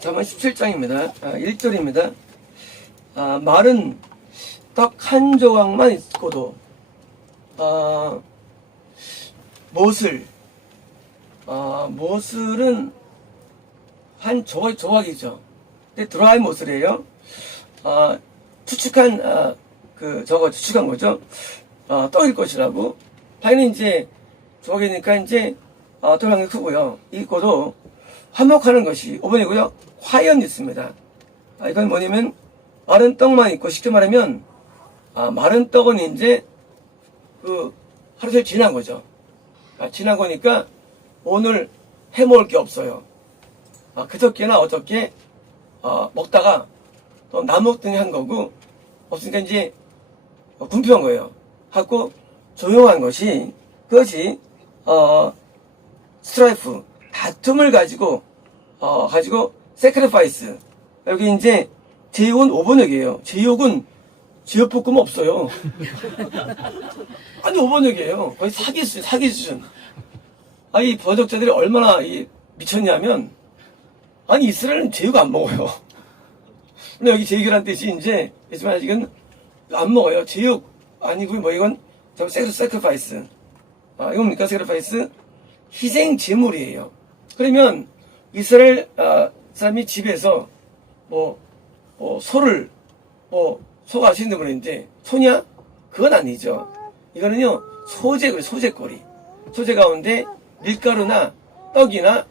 잠언 17장입니다. 1절입니다. 말은 딱 한 조각만 있고도 못은 한 조각이죠. 근데 드라이 못이에요. 추측한 추측한 거죠. 떡일 것이라고. 당연히 이제 조각이니까 이제 떡한 게 크고요. 이거도 화목하는 것이 5번이고요. 화연 있습니다. 이건 뭐냐면 마른 떡만 있고, 쉽게 말하면 마른 떡은 이제 하루 종일 지난 거죠. 지난 거니까 오늘 해먹을 게 없어요. 그저께나 어저께 먹다가 또 남먹더니 한 거고, 없으니까 이제 궁핍한 거예요. 하고 조용한 것이, 그것이 스트라이프, 다툼을 가지고 세크리파이스. 여기 이제 제육은 5번역이에요. 제육은 지역볶음 없어요. 아니 5번역이에요. 거의 사기 수준. 이 번역자들이 얼마나 미쳤냐면, 이스라엘은 제육 안 먹어요. 근데 여기 제육이라는 뜻이 이제 있지만 아직은 안 먹어요. 제육 아니고 이건 세크리파이스. 이건 뭡니까? 세크리파이스, 희생 제물이에요. 그러면 이스라엘 사람이 집에서 소를 소가 아시는 분인데 소냐? 그건 아니죠. 이거는요 소재거리. 소재 가운데 밀가루나 떡이나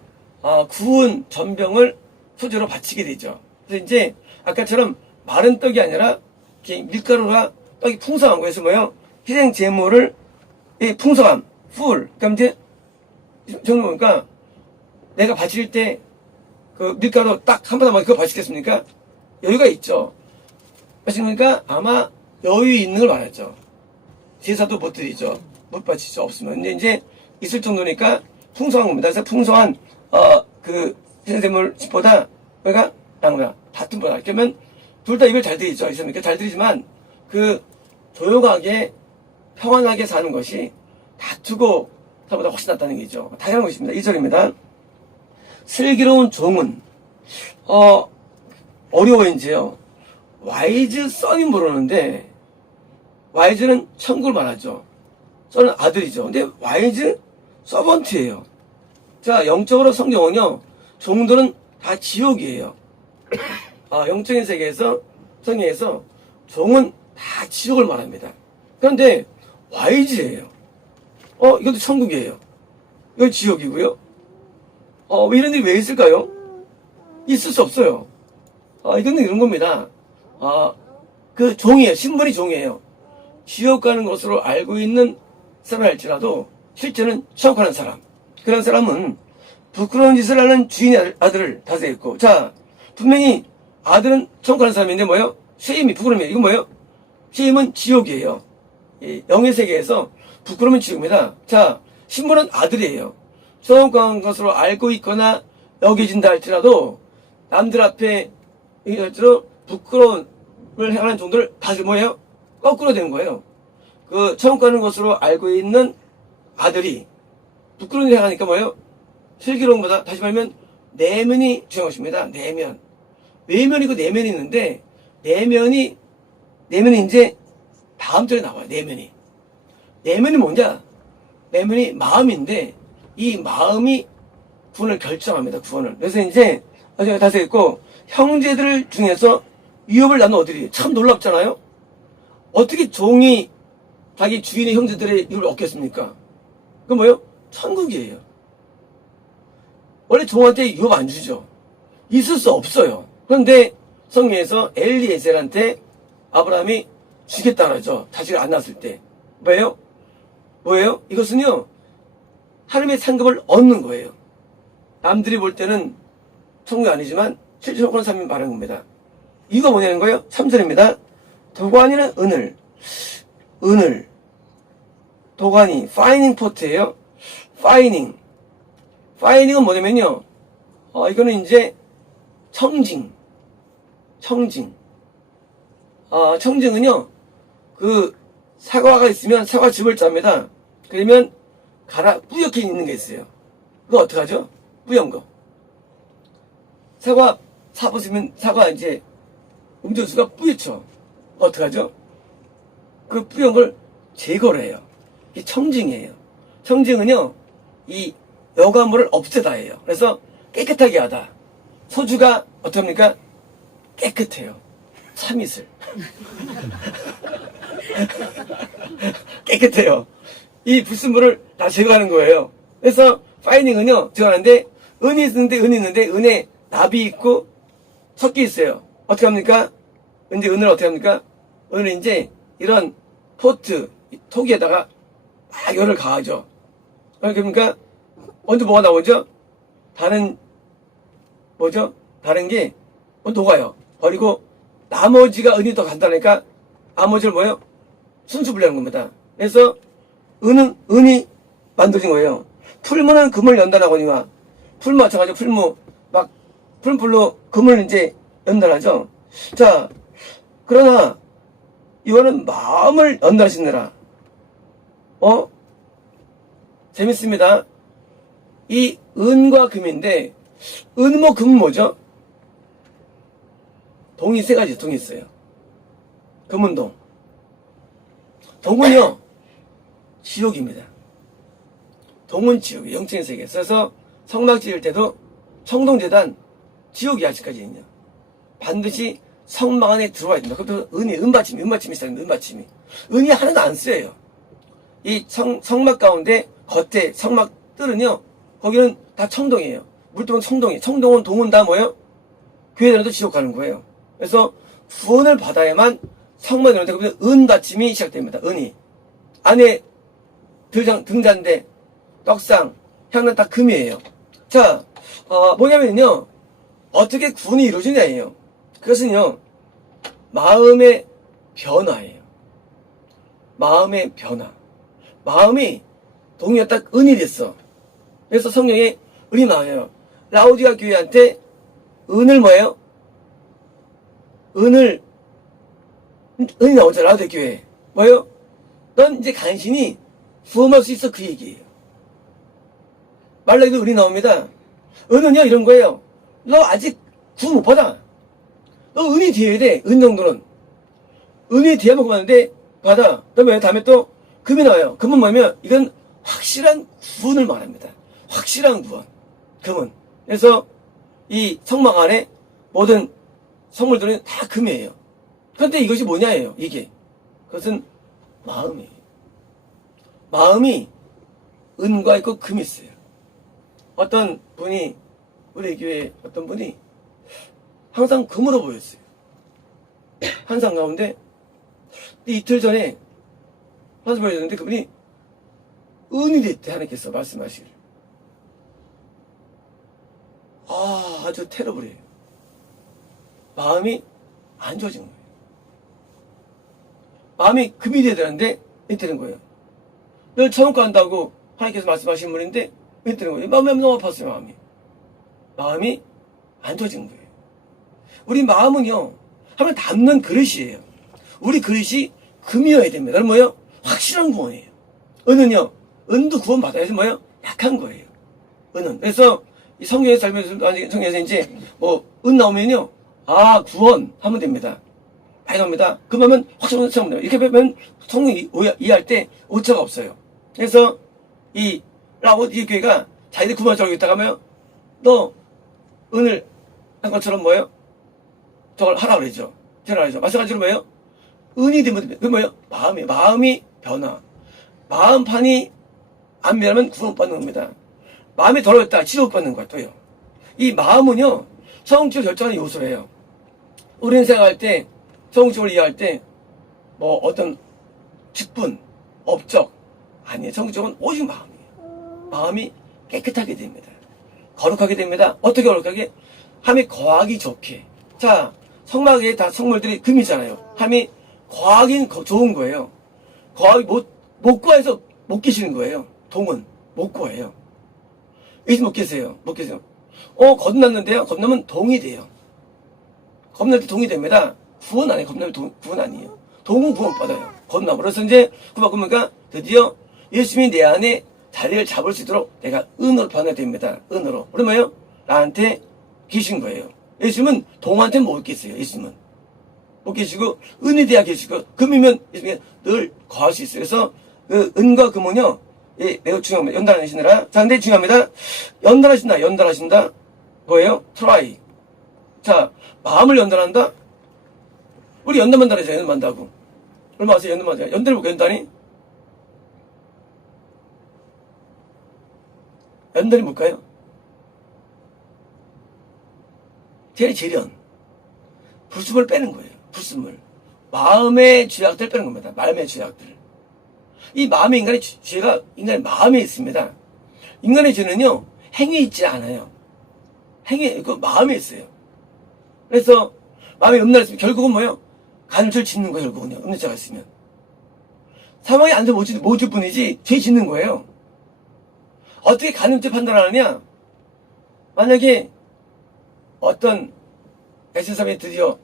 구운 전병을 소재로 바치게 되죠. 그래서 이제 아까처럼 마른 떡이 아니라 밀가루나 떡이 풍성한 거에서 뭐예요? 희생 제물을 풍성함, 풀. 그러니까 이제 저는 보니까 내가 바칠 때 밀가루 딱 한 번만 그거 바치겠습니까? 여유가 있죠. 바치니까 아마 여유 있는 걸 말하죠. 제사도 못 드리죠. 못 바치죠. 없으면. 근데 이제 있을 정도니까 풍성한 겁니다. 그래서 풍성한 희생제물보다 뭐가 다툼보다. 그러면 둘 다 입을 잘 드리죠. 있습니까? 잘 드리지만 조용하게 평안하게 사는 것이 다투고 사보다 훨씬 낫다는 얘기죠. 당연한 것입니다. 2절입니다. 슬기로운 종은 어려워 이제요. 와이즈 썬이 모르는데, 와이즈는 천국을 말하죠. 썬은 아들이죠. 근데 와이즈 서번트예요. 자, 영적으로 성경은요, 종들은 다 지옥이에요. 영적인 세계에서, 성경에서 종은 다 지옥을 말합니다. 그런데 와이즈예요. 이것도 천국이에요. 이건 지옥이고요. 이런 일이 왜 있을까요? 있을 수 없어요. 이건 이런 겁니다. 종이에요. 신분이 종이에요. 지옥 가는 것으로 알고 있는 사람일지라도 실제는 천국 가는 사람. 그런 사람은 부끄러운 짓을 하는 주인의 아들을 다스렸고, 자, 분명히 아들은 천국 가는 사람인데 뭐예요? 쉐임이 부끄러움이에요. 이건 뭐예요? 쉐임은 지옥이에요. 영의 세계에서 부끄러움은 지옥입니다. 자, 신분은 아들이에요. 천국 가는 것으로 알고 있거나 여겨진다 할지라도 남들 앞에 부끄러움을 행하는 정도를 다시 뭐예요? 거꾸로 되는 거예요. 천국 가는 것으로 알고 있는 아들이 부끄러운 일을 행하니까 뭐예요? 슬기로움보다, 다시 말하면 내면이 중요한 것입니다. 내면. 외면이고 내면이 있는데, 내면이 이제 다음 절에 나와요. 내면이 뭐냐? 내면이 마음인데, 이 마음이 구원을 결정합니다. 구원을. 그래서 이제 제가 다시 했고, 형제들 중에서 위협을 나누는 어들이 참 놀랍잖아요. 어떻게 종이 자기 주인의 형제들의 위협을 얻겠습니까? 그건 뭐예요? 천국이에요. 원래 종한테 위협 안 주죠. 있을 수 없어요. 그런데 성경에서 엘리에셀한테 아브라함이 주겠다는 거죠. 자식을 안 낳았을 때. 뭐예요? 이것은요, 하나님의 상급을 얻는 거예요. 남들이 볼 때는 천국이 아니지만 실제 천국은 사람이 말하는 겁니다. 이유가 뭐냐는 거예요? 3절입니다. 도가니는 은을. 도가니, 파이닝 포트예요. 파이닝은 뭐냐면요, 이거는 이제 청징. 청징은요, 사과가 있으면 사과즙을 짭니다. 그러면 뿌옇게 있는 게 있어요. 그거 어떡하죠? 뿌연 거. 사과 사가 이제 음료수가 뿌옇죠. 어떡하죠? 그 뿌연 걸 제거를 해요. 이게 청징이에요. 청징은요, 이 여과물을 없애다 해요. 그래서 깨끗하게 하다. 소주가 어떻게 합니까? 깨끗해요. 참이슬. 깨끗해요. 이 불순물을 다 제거하는 거예요. 그래서 파이닝은요, 제거하는데 은이 있는데 은에 납이 있고 섞여 있어요. 어떻게 합니까? 이제 은을 어떻게 합니까? 은을 이제 이런 포트, 톡에다가 막 열을 가하죠. 그러니까 먼저 뭐가 나오죠? 다른 게 녹아요. 버리고 나머지가 은이 더 간다니까 나머지를 뭐예요? 순수 분리하는 겁니다. 그래서 은이 만들어진 거예요. 풀무는 금을 연단하거니와 풀무 마찬가지로 풀무 막 풀로 금을 이제 연단하죠. 자, 그러나 이거는 마음을 연단하시느라 재밌습니다. 이 은과 금인데 은뭐 금은 뭐죠? 동이 세 가지 동이 있어요. 금은 동. 동은요 지옥입니다. 동은 지옥이 영적인 세계. 그래서 성막 지을 때도 청동재단 지옥이 아직까지는요. 반드시 성막 안에 들어와야 됩니다. 그것도 은받침이 있어요. 은받침이. 은이 하나도 안 쓰여요. 이 성막 가운데 겉에 성막 뜰은요. 거기는 다 청동이에요. 물동은 청동이에요. 청동은 동은 다 뭐예요? 교회들도 지옥 가는 거예요. 그래서 구원을 받아야만 성막이 오는데 은받침이 시작됩니다. 은이. 안에 등잔대, 떡상, 향단 다 금이에요. 자, 뭐냐면요. 어떻게 구원이 이루어지냐예요. 그것은요. 마음의 변화예요. 마음의 변화. 마음이 동이었다 은이 됐어. 그래서 성령에 은이 나와요. 라오디가 교회한테 은을 뭐예요? 은이 나오죠. 라오디가 교회. 뭐예요? 넌 이제 간신히 구원할 수 있어. 그 얘기예요. 말라기도 은이 나옵니다. 은은요 이런 거예요. 너 아직 구원 못 받아. 너 은이 돼야 돼. 은 정도는. 은이 돼야만 구원하는데 받아. 그러면 다음에 또 금이 나와요. 금은 뭐냐면 이건 확실한 구원을 말합니다. 확실한 구원. 금은. 그래서 이 성막 안에 모든 성물들은 다 금이에요. 그런데 이것이 뭐냐예요. 이게. 그것은 마음이에요. 마음이 은과 있고 금이 있어요. 어떤 분이 우리 교회 어떤 분이 항상 금으로 보였어요. 한상 가운데 이틀 전에 화수 보여줬는데 그분이 은이 됐대. 하나님께서 말씀하시기를. 아주 테러블이에요. 마음이 안 좋아진 거예요. 마음이 금이 돼야 되는데 왜 되는 거예요? 늘 천국 간다고 하나님께서 말씀하신 분인데 왜 되는 거예요? 마음이 너무 아팠어요. 마음이 안 좋아진 거예요. 우리 마음은요 하면 담는 그릇이에요. 우리 그릇이 금이어야 됩니다. 그럼 뭐예요? 확실한 구원이에요. 은은요 은도 구원 받아야지 뭐예요? 약한 거예요. 은은. 그래서 이 성경에서 성경에서 이제 은 나오면요 구원 하면 됩니다. 많이 나옵니다. 그러면 확실한 처음 돼요. 이렇게 보면 성경이 이해할 때 오차가 없어요. 그래서 이 라오디게 교회가 자기들 구원을 저러고 있다가 하면 너 은을 한 것처럼 뭐예요? 저걸 하라 그러죠. 하라죠. 마찬가지로 뭐예요? 은이 되면 그 뭐예요? 마음이 변화. 마음판이 안 변하면 구원받는 겁니다. 마음이 더러웠다 치료받는 거야 또요. 이 마음은요 성육을 결정하는 요소예요. 우리는 생각할 때 성육을 이해할 때 어떤 직분, 업적 아니에요. 성육은 오직 마음이에요. 마음이 깨끗하게 됩니다. 거룩하게 됩니다. 어떻게 거룩하게? 함이 거하기 좋게. 자, 성막에 다 성물들이 금이잖아요. 함이 거하긴 좋은 거예요. 거하기 못 구해서 못 계시는 거예요. 동은 못 구해요. 이제 못 계세요. 못 계세요. 겁났는데요. 겁나면 동이 돼요. 겁날 때 동이 됩니다. 구원 안 해요. 겁나면 구원 아니에요. 동은 구원 받아요. 겁나고. 그래서 이제 그만큼니까 드디어 예수님이 내 안에 자리를 잡을 수 있도록 내가 은으로 변화됩니다. 은으로. 그러면요 나한테 계신 거예요. 예수님은 동한테 못 계세요. 예수님은 못 계시고 은이 되어 계시고 금이면 예수님이 늘 거할 수 있어요. 그래서 그 은과 금은요, 예, 매우 중요합니다. 연달아시느라. 자, 근데 중요합니다. 연달아신다. 뭐예요? 트라이. 자, 마음을 연달한다. 우리 연달만다르죠. 연달만다고. 얼마 아세요? 연달만다. 연달을 볼까요? 연달이? 연달이 뭘까요? 재련. 불순물 빼는 거예요. 불순물. 마음의 죄악들 빼는 겁니다. 마음의 죄악들. 이 마음의 인간의 죄가 인간의 마음에 있습니다. 인간의 죄는요, 행위에 있지 않아요. 그 마음에 있어요. 그래서 마음에 음란이 있으면 결국은 뭐예요? 간음죄를 짓는 거예요. 결국은요. 음란죄가 있으면. 사망이 안 되면 못 줄 뿐이지 죄 짓는 거예요. 어떻게 간음죄 판단하느냐? 만약에 어떤 애신사람이 드디어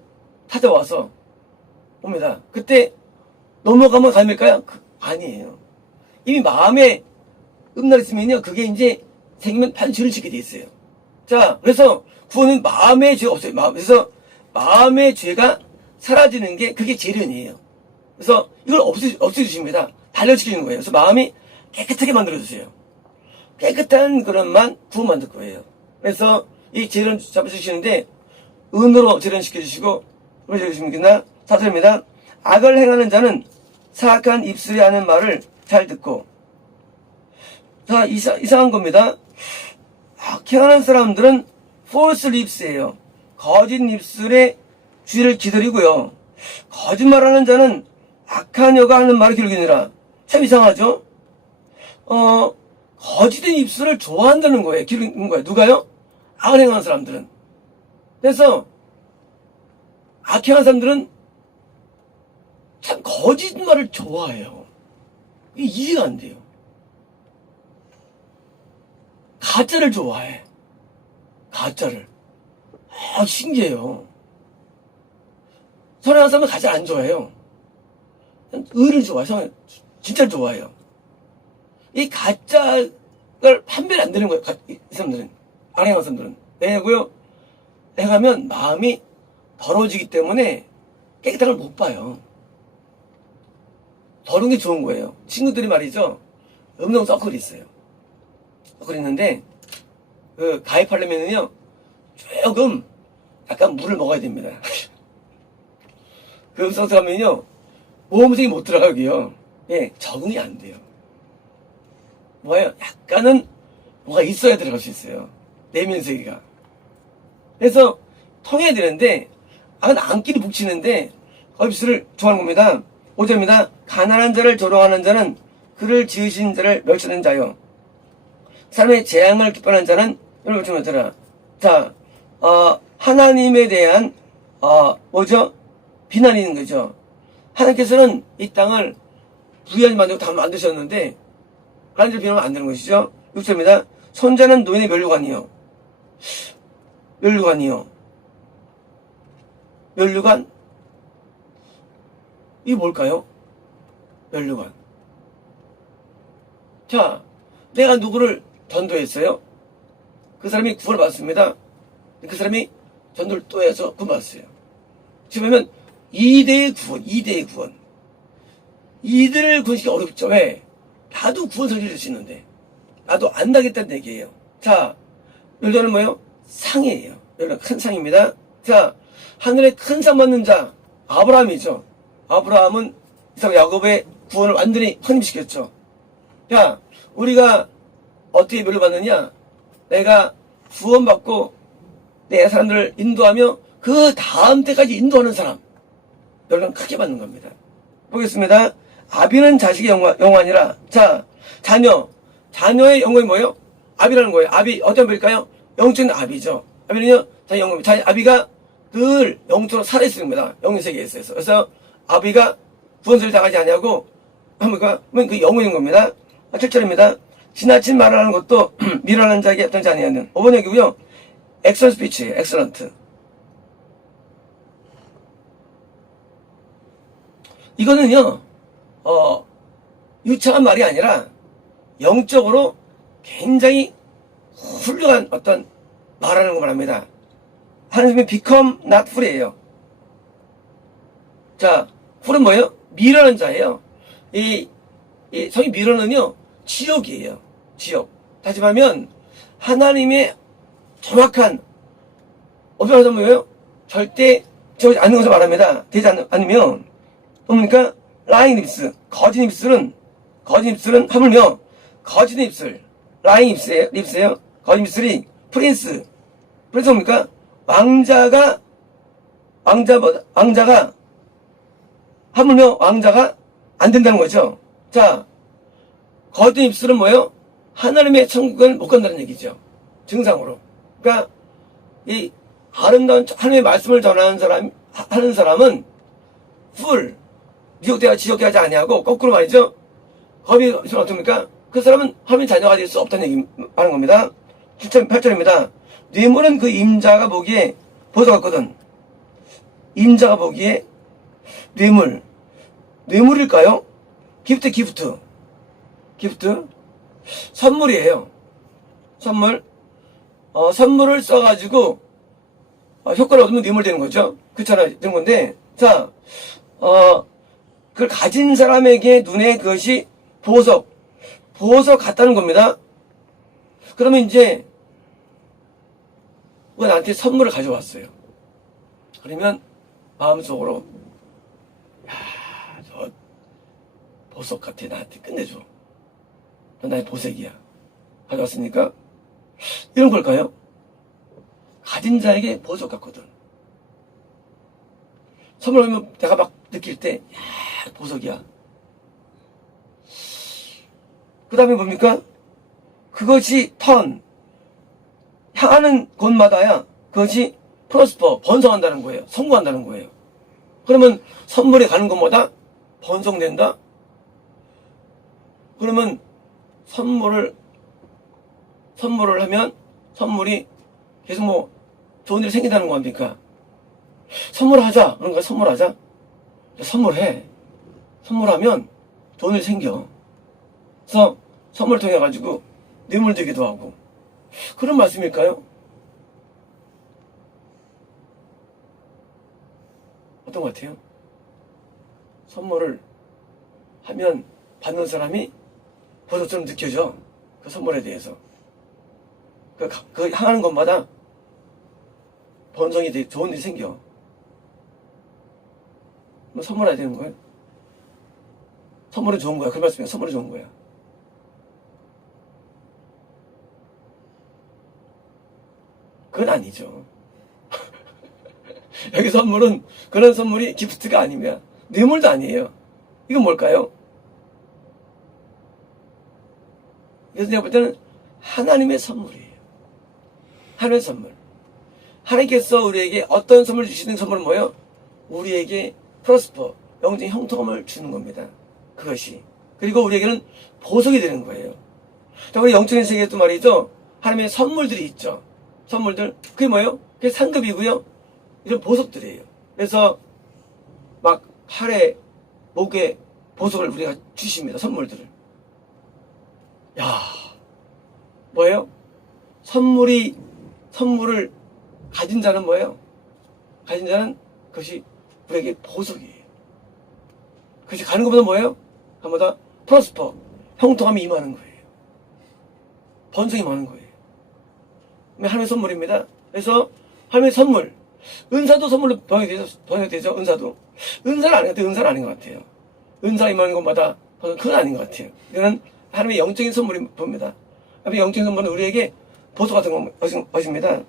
찾아와서 옵니다. 그때 넘어가면 간음일까요? 아니에요. 이미 마음에 음란이 있으면요, 그게 이제 생기면 반죄를 짓게 돼 있어요. 자, 그래서 구원은 마음의 죄가 없어요. 그래서 마음의 죄가 사라지는 게 그게 재련이에요. 그래서 이걸 없애주십니다. 단련시키는 거예요. 그래서 마음이 깨끗하게 만들어주세요. 깨끗한 그런만 구원 만들 거예요. 그래서 이 재련 잡아주시는데 은으로 재련시켜주시고 그러셔주십니다. 4절입니다. 악을 행하는 자는 사악한 입술이 하는 말을 잘 듣고. 자, 이상한 겁니다. 악행하는 사람들은 false lips예요. 거짓 입술에 쥐를 기다리고요. 거짓말하는 자는 악한 여가 하는 말을 기르기니라. 참 이상하죠? 거짓된 입술을 좋아한다는 거예요. 기르는 거예요. 누가요? 악을 행하는 사람들은. 그래서 악행하는 사람들은 참 거짓말을 좋아해요. 이게 이해가 안 돼요. 가짜를 좋아해. 가짜를. 신기해요. 선행하는 사람은 가짜를 안 좋아해요. 의를 좋아해요. 진짜를 좋아해요. 이 가짜를 판별이 안 되는 거예요. 이 사람들은. 악행하는 사람들은. 왜냐고요? 행하면 마음이 더러워지기 때문에 깨끗한 걸 못 봐요. 더러운 게 좋은 거예요. 친구들이 말이죠. 음성 서클이 있어요. 서클이 있는데, 가입하려면요, 조금, 약간 물을 먹어야 됩니다. 그 음성 서클하면요, 모험생이 못 들어가요, 여기요. 예, 적응이 안 돼요. 뭐예요? 약간은 뭐가 있어야 들어갈 수 있어요. 내면세계가. 그래서 통해야 되는데, 안끼리 묵치는데, 거짓을 좋아하는 겁니다. 5절입니다. 가난한 자를 조롱하는 자는 그를 지으신 자를 멸시하는 자요. 사람의 재앙을 기뻐하는 자는 이를 멸시하라. 자, 하나님에 대한, 비난이 있는 거죠. 하나님께서는 이 땅을 부유하게 만들고 다 만드셨는데, 하나님을 비난하면 안 되는 것이죠. 6절입니다. 손자는 노인의 면류관이요. 면류관? 이게 뭘까요? 면류관. 자, 내가 누구를 전도했어요? 그 사람이 구원을 받았습니다. 그 사람이 전도를 또 해서 구원받았어요. 지금 보면 2대의 구원. 이들을 구원시키기 어렵죠. 왜? 나도 구원 설계를 줄 수 있는데. 나도 안 당했다는 얘기예요. 자, 면류관은 뭐예요? 상이에요. 면류관 큰 상입니다. 자, 하늘에 큰 상 받는 자, 아브라함이죠. 아브라함은 이삭 야곱의 구원을 완전히 확립시켰죠. 야, 우리가 어떻게 면류받느냐? 내가 구원받고 내 사람들을 인도하며 그 다음 때까지 인도하는 사람, 면류관 크게 받는 겁니다. 보겠습니다. 아비는 자식의 영광이라. 자, 자녀의 영광이 뭐예요? 아비라는 거예요. 아비, 어떤 아비일까요? 영적인 아비죠. 아비는요, 자기 영광, 아비가 늘 영적으로 살아있는 겁니다. 영의 세계에 있어서. 그래서 아비가 구원소리 당하지 아니하고 하면 그 영혼인 겁니다. 7절입니다. 지나친 말을 하는 것도 미련한 자에게 어떤지 아니하는 5번 얘기고요. 엑설런트 스피치예요. 엑설런트. 이거는요, 유창한 말이 아니라 영적으로 굉장히 훌륭한 어떤 말하는 걸 말합니다. 하는 점이 become not full이에요. 자, full은 뭐예요? 미라는 자예요. 이 성이 미라는요, 지역이에요. 지역. 다시 말하면, 하나님의 정확한, 어떻게 하자면 뭐예요? 절대 지어지지 않는 것을 말합니다. 되지 않으면, 뭡니까? lying lips. 거짓 입술은 하물며, 거짓 입술. lying lips예요. 거짓 입술이 프린스 뭡니까? 왕자가 하물며 왕자가 안 된다는 거죠. 자, 거짓 입술은 뭐예요? 하나님의 천국을 못 간다는 얘기죠. 증상으로. 그러니까 이 아름다운 하나님의 말씀을 전하는 사람은 풀 지속되지 아니하고 거꾸로 말이죠. 거짓 입술은 어떻습니까? 그 사람은 하나님의 자녀가 될 수 없다는 얘기 하는 겁니다. 8절입니다. 뇌물은 그 임자가 보기에 보석 같거든. 임자가 보기에 뇌물일까요? 기프트. 선물이에요. 선물을 써가지고, 효과를 얻으면 뇌물 되는 거죠. 그렇잖아요. 되는 건데, 자, 그걸 가진 사람에게 눈에 그것이 보석 같다는 겁니다. 그러면 이제, 누가 나한테 선물을 가져왔어요. 그러면 마음속으로 저 보석 같아. 나한테 끝내줘. 너 나의 보석이야. 가져왔으니까 이런 걸까요? 가진 자에게 보석 같거든. 선물 오면 내가 막 느낄 때 보석이야. 그 다음에 뭡니까? 그것이 향하는 곳마다야 그것이 프로스퍼, 번성한다는 거예요. 성공한다는 거예요. 그러면 선물이 가는 곳마다 번성된다? 그러면 선물을 하면 선물이 계속 좋은 일이 생긴다는 겁니까? 선물하자. 그런 거야, 선물하자. 선물해. 선물하면 좋은 일이 생겨. 그래서 선물을 통해가지고 뇌물 되기도 하고. 그런 말씀일까요? 어떤 것 같아요? 선물을 하면 받는 사람이 보석처럼 느껴져. 그 선물에 대해서. 그 향하는 것마다 번성이 되게 좋은 일이 생겨. 선물해야 되는 거예요? 선물은 좋은 거야. 그 말씀이야. 선물은 좋은 거야. 그건 아니죠. 여기 선물은 그런 선물이 기프트가 아니면 뇌물도 아니에요. 이건 뭘까요? 그래서 내가 볼 때는 하나님의 선물이에요. 하나님의 선물. 하나님께서 우리에게 어떤 선물을 주시는 선물은 뭐예요? 우리에게 프로스퍼, 영적인 형통함을 주는 겁니다. 그것이. 그리고 우리에게는 보석이 되는 거예요. 자, 우리 영적인 세계에도 말이죠. 하나님의 선물들이 있죠. 선물들. 그게 뭐예요? 그게 상급이고요. 이런 보석들이에요. 그래서 막 팔에, 목에 보석을 우리가 주십니다. 선물들을. 야, 뭐예요? 선물을 가진 자는 뭐예요? 가진 자는 그것이 우리에게 보석이에요. 그것이 가는 것보다 뭐예요? 한번더 프로스퍼, 형통함이 임하는 거예요. 번성이 임하는 거예요. 하나님의 선물입니다. 그래서 하나님의 선물, 은사도 선물로 번역되죠. 은사도. 은사는 아닌 것 같아요. 은사는 아닌 것 같아요. 은사 임하는 것마다 그건 아닌 것 같아요. 이거는 하나님의 영적인 선물이 봅니다. 하나님의 영적인 선물은 우리에게 보석 같은 것입니다.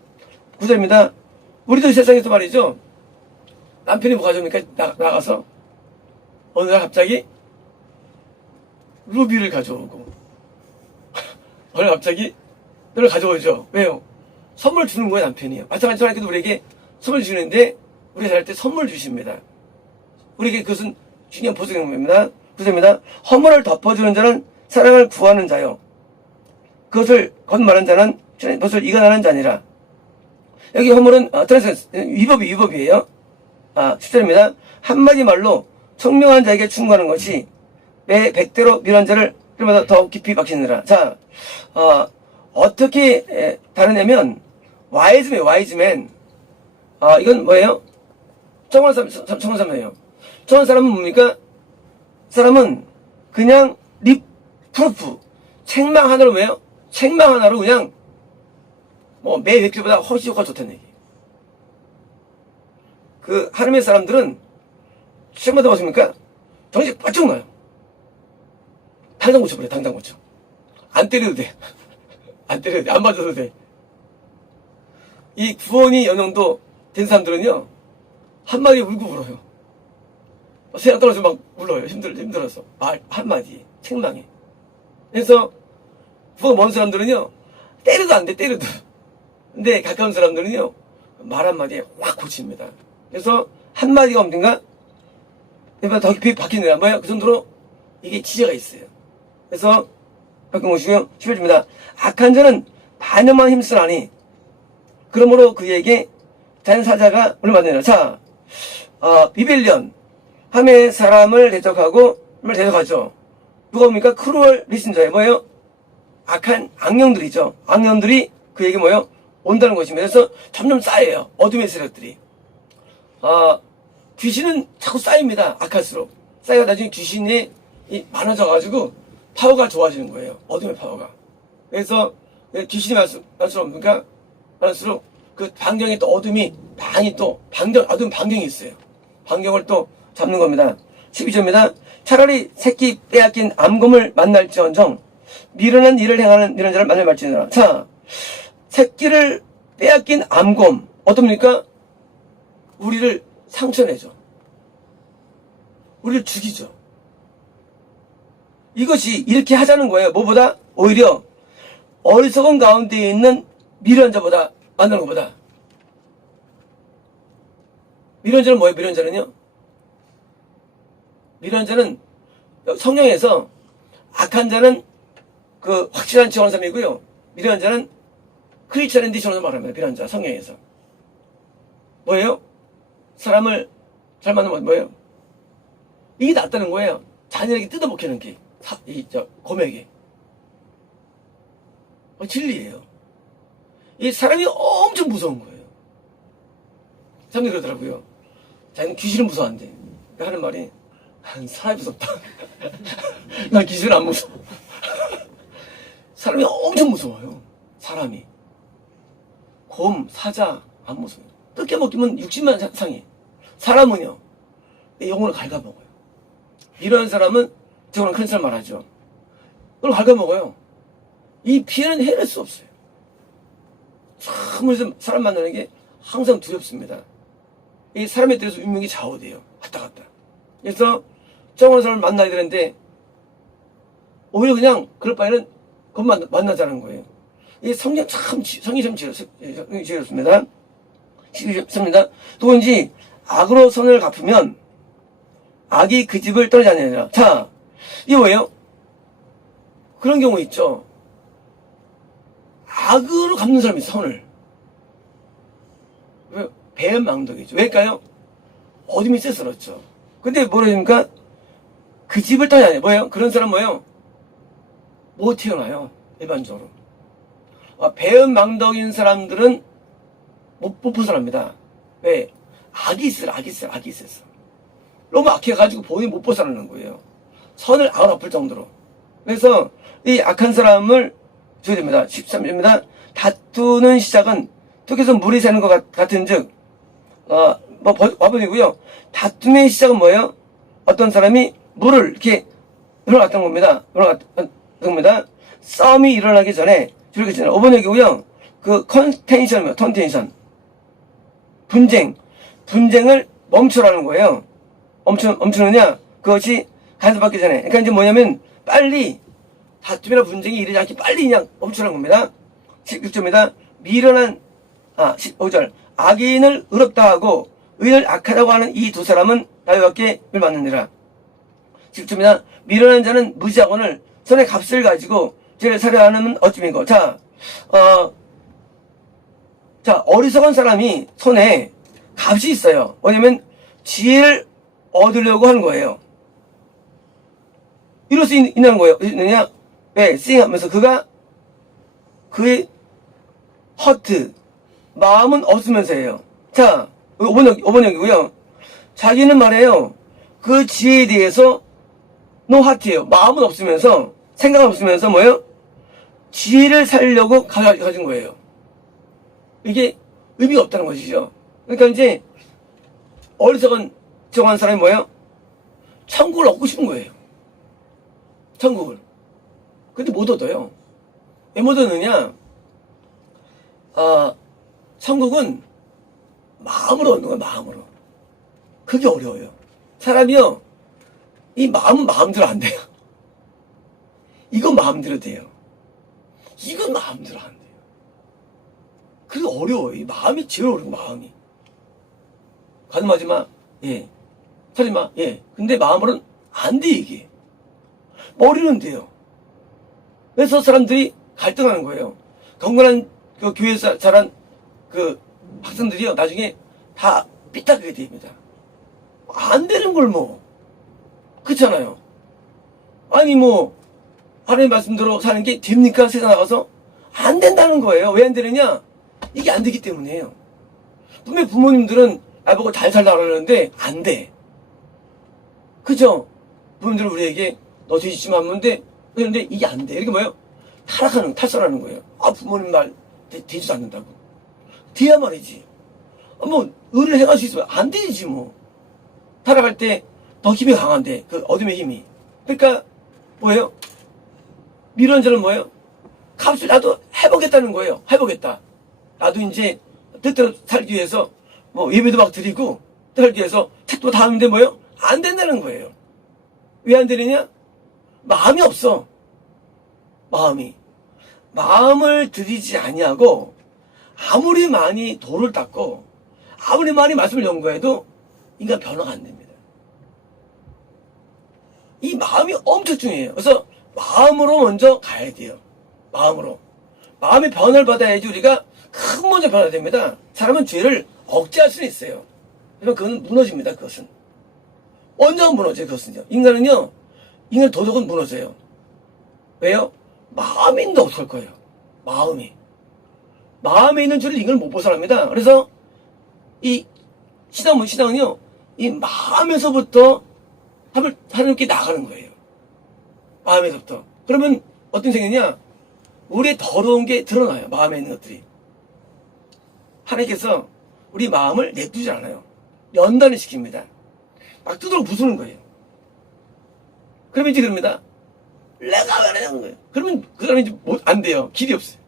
9절입니다. 우리도 세상에서 말이죠. 남편이 뭐 가져오니까 나가서 어느 날 갑자기 루비를 가져오고 어느 날 갑자기 너를 가져오죠. 왜요? 선물 주는 거예요, 남편이요. 마찬가지로 하나님께도 우리에게 선물 주시는데 우리가 살 때 선물 주십니다. 우리에게 그것은 중요한 보석인 겁니다. 9절입니다. 허물을 덮어주는 자는 사랑을 구하는 자요. 그것을 거짓말하는 자는 그것을 이간하는 자니라. 여기 허물은 위법이에요. 10절입니다. 한마디 말로 청명한 자에게 충고하는 것이 매 백대로 멸한 자를 그마다 더 깊이 박히느라. 자, 어떻게 다르냐면 와이즈맨 이건 뭐예요? 청한 사람이에요. 청한 사람은 뭡니까? 사람은 그냥 프로프. 책망 하나로 왜요? 책망 하나로 그냥, 매 획기보다 훨씬 효과가 좋다는 얘기. 하나님의 사람들은 책마다 보십니까? 정신 바짝 나요. 당장 고쳐버려, 당장 고쳐. 안 때려도 돼. 안 때려도 돼. 안 맞아도 돼. 이 구원이 연영도 된 사람들은요, 한마디 울고 울어요. 세상 떨어져 막 울어요. 힘들어서. 한마디. 책망이. 그래서, 구원 먼 사람들은요, 때려도 안 돼, 때려도. 근데 가까운 사람들은요, 말 한마디에 확 고칩니다. 그래서, 한마디가 없는가? 더 깊이 박히느라. 뭐야? 그 정도로 이게 지혜가 있어요. 그래서, 바꾼 것이고요. 11주입니다. 악한 자는 반역만 힘쓰나니, 그러므로 그에게 잔사자가 물만드니라. 자, 비벨리언. 함의 사람을 대적하고, 대적하죠. 누가 뭡니까? 크루얼 리신저예요. 뭐예요? 악한 악령들이죠. 악령들이 그에게 뭐예요? 온다는 것입니다. 그래서 점점 쌓여요. 어둠의 세력들이. 귀신은 자꾸 쌓입니다. 악할수록. 쌓여가 나중에 귀신이 많아져가지고 파워가 좋아지는 거예요. 어둠의 파워가. 그래서 귀신이 많을수록 그 반경에 또 어둠이 어둠 반경이 있어요. 반경을 또 잡는 겁니다. 12절입니다. 차라리 새끼 빼앗긴 암곰을 만날지언정 미련한 일을 행하는 이런 자를 만날 말지니라. 자, 새끼를 빼앗긴 암곰 어떻습니까? 우리를 상처내죠. 우리를 죽이죠. 이것이 이렇게 하자는 거예요. 뭐보다? 오히려 어리석은 가운데 있는 미련한 자보다 만나는 것보다. 미련한 자는 뭐예요? 미련한 자는요? 미련한 자는 성경에서 악한 자는 확실한 지원하는 사람이고요. 미련한 자는 크리스찬인데 저는 말합니다. 미련한 자 성경에서. 뭐예요? 사람을 잘 만나면 뭐예요? 이게 낫다는 거예요. 잔인하게 뜯어먹히는 게. 고맥이. 진리예요. 이 사람이 엄청 무서운 거예요. 사람들이 그러더라고요. 자기는 귀신을 무서워한대. 하는 말이, 난 사람이 무섭다. 난 귀신을 안 무서워. 사람이 엄청 무서워요. 사람이. 곰, 사자, 안 무서워요. 뜯겨먹기면 60만 상해. 사람은요, 영혼을 갉아먹어요. 이런 사람은, 저거는 큰 사람 말하죠. 그걸 갉아먹어요. 이 피해는 해낼 수 없어요. 참, 사람 만나는 게 항상 두렵습니다. 이 사람에 대해서 운명이 좌우돼요. 왔다 갔다. 그래서, 정한 사람을 만나야 되는데, 오히려 그냥, 그럴 바에는, 그것만 만나자는 거예요. 이 성경 성이 참 지혜롭습니다. 지혜롭습니다. 누군지, 악으로 선을 갚으면, 악이 그 집을 떠나지 않느니라. 자, 이게 뭐예요? 그런 경우 있죠. 악으로 갚는 사람이 선을. 왜? 배은망덕이죠. 왜일까요? 어둠이 쎄스럽죠. 근데 뭐라 합니까? 그 집을 떠나지 않아요. 뭐예요? 그런 사람 뭐예요? 못 태어나요. 일반적으로. 배은망덕인 사람들은 못 벗어납니다. 왜? 악이 있었어. 너무 악해가지고 본인이 못 벗어나는 거예요. 선을 악을 엎을 정도로. 그래서 이 악한 사람을 줘야 됩니다. 13절입니다. 다투는 시작은 툭에서 물이 새는 것 같은 즉, 와버리고요. 다툼의 시작은 뭐예요? 어떤 사람이 물을 이렇게 흘러갔던 겁니다. 싸움이 일어나기 전에, 줄이기 전에, 5번역이고요. 컨텐션. 분쟁을 멈추라는 거예요. 멈추느냐? 그것이 간섭받기 전에. 그러니까 이제 뭐냐면, 빨리, 다툼이나 분쟁이 일어나지 않게 빨리 그냥 멈추라는 겁니다. 16절입니다. 미련한, 15절. 악인을 의롭다 하고, 의인을 악하다고 하는 이 두 사람은 나에게 물맞느니라. 16절입니다. 미련한 자는 무지하거늘 손에 값을 가지고 죄를 사려 하는 어찌민고. 자, 어리석은 사람이 손에 값이 있어요. 왜냐면, 지혜를 얻으려고 하는 거예요. 이럴 수 있는 거예요. 있느냐? 왜? 하면서 그의 허트, 마음은 없으면서 해요. 자, 5번 여기고요. 자기는 말해요. 그 지혜에 대해서 no heart예요. 마음은 없으면서, 생각은 없으면서 뭐예요? 지혜를 살려고 가진 거예요. 이게 의미가 없다는 것이죠. 그러니까 이제 어리석은 정한 사람이 뭐예요? 천국을 얻고 싶은 거예요. 천국을. 근데 못 얻어요. 왜 못 얻느냐? 천국은 마음으로 얻는 거예요, 마음으로. 그게 어려워요. 사람이요, 이 마음은 마음대로 안 돼요. 이건 마음대로 돼요. 이건 마음대로 안 돼요. 그게 어려워요. 이 마음이 제일 어려워, 마음이. 가늠하지 마. 예. 살지 마. 예. 근데 마음으로는 안 돼, 이게. 머리는 돼요. 그래서 사람들이 갈등하는 거예요. 건강한 그 교회에서 자란 그 학생들이요, 나중에 다 삐딱하게 됩니다. 안 되는 걸 뭐. 그렇잖아요. 아니, 뭐, 하나님 말씀대로 사는 게 됩니까? 세상 나가서? 안 된다는 거예요. 왜 안 되느냐? 이게 안 되기 때문이에요. 분명히 부모님들은 나보고 잘 살라 그러는데, 안 돼. 그죠? 부모님들은 우리에게 너 돼지지 마면 돼. 그런데 이게 안 돼. 이게 뭐예요? 탈선하는 거예요. 부모님 말 되지도 않는다고. 돼야 말이지. 뭐, 의를 해갈 수 있으면 안 되지, 뭐. 타락할 때 더 힘이 강한데, 그 어둠의 힘이. 그러니까, 뭐예요? 미련자는 뭐예요? 값을 나도 해보겠다는 거예요. 해보겠다. 나도 이제 뜻대로 살기 위해서 뭐 예배도 막 드리고 살기 위해서 책도 다 하는데 뭐예요? 안 된다는 거예요. 왜 안 되느냐? 마음이 없어. 마음을 들이지 아니하고 아무리 많이 돌을 닦고 아무리 많이 말씀을 연구해도 인간 변화가 안 됩니다. 이 마음이 엄청 중요해요. 그래서 마음으로 먼저 가야 돼요. 마음으로. 마음의 변화를 받아야지 우리가 큰 먼저 변화가 됩니다. 사람은 죄를 억제할 수는 있어요. 그러면 그건 무너집니다. 그것은. 언제가 무너져요. 그것은요. 인간 도덕은 무너져요. 왜요? 마음이 있는데 어떡할 거예요. 마음에 있는 죄를 인간은 못 벗어납니다. 그래서 이 신앙은요. 이 마음에서부터 하나님께 나가는 거예요. 마음에서부터. 그러면 어떤 생각이냐? 우리의 더러운 게 드러나요. 마음에 있는 것들이. 하나님께서 우리 마음을 내두지 않아요. 연단을 시킵니다. 막 두드러 부수는 거예요. 그러면 이제 그럽니다. 내가 왜 그러는 거예요. 그러면 그 사람이 이제 안 돼요. 길이 없어요.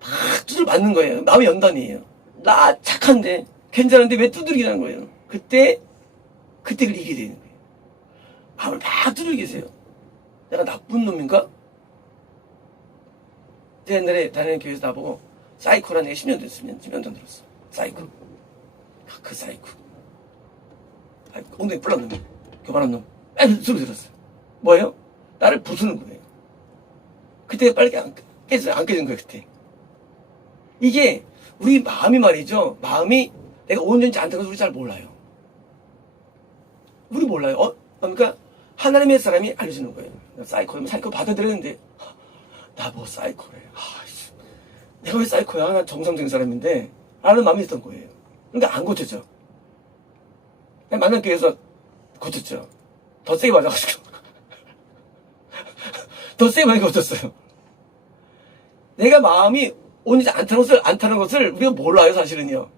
막 두드러 맞는 거예요. 마음의 연단이에요. 나 착한데, 괜찮은데 왜 두드리기라는 거예요. 그때 그걸 이기게 되는 거예요. 마음을 막 두드리고 계세요. 내가 나쁜 놈인가? 제가 옛날에 다니는 교회에서 나보고 사이코라는 얘기 10년 전 들었어. 사이코. 그 사이코. 엉덩이 뿔난 놈. 교만한 놈. 소리 들었어요. 뭐예요? 나를 부수는 거예요. 그때 빨리 안 깨진 거예요, 그때. 이게 우리 마음이 말이죠. 마음이 내가 온전치 않다는 것을 우리 잘 몰라요. 우리 몰라요. 그러니까 하나님의 사람이 알려주는 거예요. 사이코 받아들였는데 나 뭐 사이코래. 내가 왜 사이코야? 난 정상적인 사람인데 라는 마음이 있던 거예요. 그러니까 안 고쳐져. 만난 교회에서 고쳤죠. 더 세게 맞아가지고 더 세게 많이 고쳤어요. 내가 마음이 온전치 않다는 것을 우리가 몰라요, 사실은요.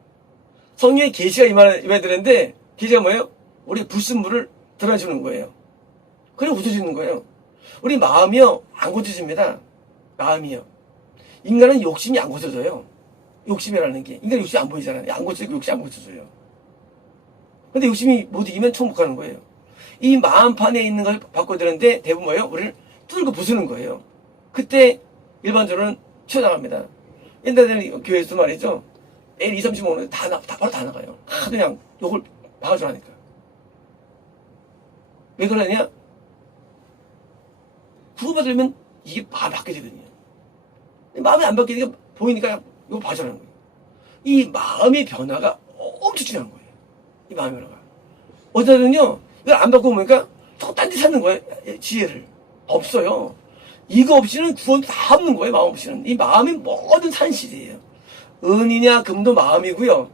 성령의 계시가 임해야 되는데 계시가 뭐예요? 우리 불순물을 드러내주는 거예요. 그래 고쳐지는 거예요. 우리 마음이요 안 고쳐집니다. 마음이요. 인간은 욕심이 안 고쳐져요. 욕심이라는 게 인간 욕심이 안 보이잖아요. 안 고쳐지고 욕심이 안 고쳐져요. 근데 욕심이 못 이기면 총복하는 거예요. 이 마음판에 있는 걸 바꿔야 되는데 대부분 뭐예요? 우리를 뚫고 부수는 거예요. 그때 일반적으로는 튀어나갑니다. 옛날에는 교회에서 말이죠. 매일 2-30분 오는데 바로 다 나가요. 그냥 욕을 박아주라니까. 왜 그러냐? 구원받으려면 이게 마음이 바뀌어야 되거든요. 마음이 안 바뀌니까 보이니까 이거 봐주라는 거예요. 이 마음의 변화가 엄청 중요한 거예요. 이 마음의 변화가. 어쩌면요, 이걸 안 바꾸고 보니까 조금 딴 데 찾는 거예요. 지혜를. 없어요. 이거 없이는 구원도 다 없는 거예요. 마음 없이는. 이 마음이 모든 산실이에요. 은이냐 금도 마음이고요.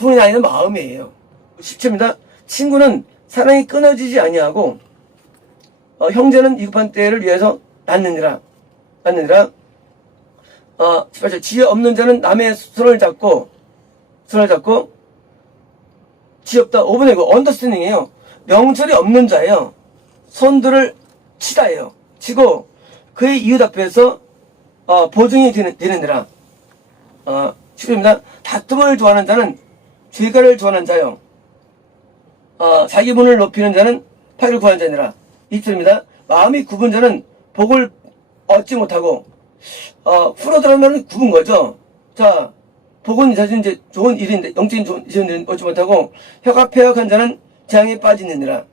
분이 나이는 마음이에요. 10초입니다. 친구는 사랑이 끊어지지 아니하고 형제는 위급한 때를 위해서 낳느니라. 18절 지혜 없는 자는 남의 손을 잡고 지혜 없다. 5번에 이거 언더스탠딩이에요. 명철이 없는 자예요. 손들을 치다예요. 치고 그의 이웃 앞에서 보증이 되느니라. 10절입니다. 다툼을 좋아하는 자는 죄가를 좋아하는 자요. 자기 분을 높이는 자는 파를 구하는 자니라. 20절입니다. 마음이 굽은 자는 복을 얻지 못하고 풀어들어는 말은 굽은 거죠. 자, 복은 사실 이제 좋은 일인데 영적인 좋은 일은 얻지 못하고 혀가 패역한 자는 재앙에 빠지느니라.